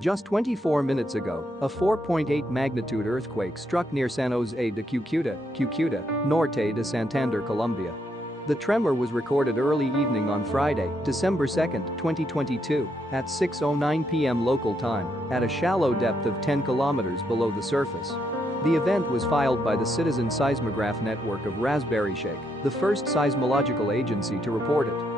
Just 24 minutes ago, a 4.8 magnitude earthquake struck near San Jose de Cucuta, Norte de Santander, Colombia. The tremor was recorded early evening on Friday, December 2, 2022, at 6:09 p.m. local time, at a shallow depth of 10 kilometers below the surface. The event was filed by the citizen-seismograph network of RaspberryShake, the first seismological agency to report it.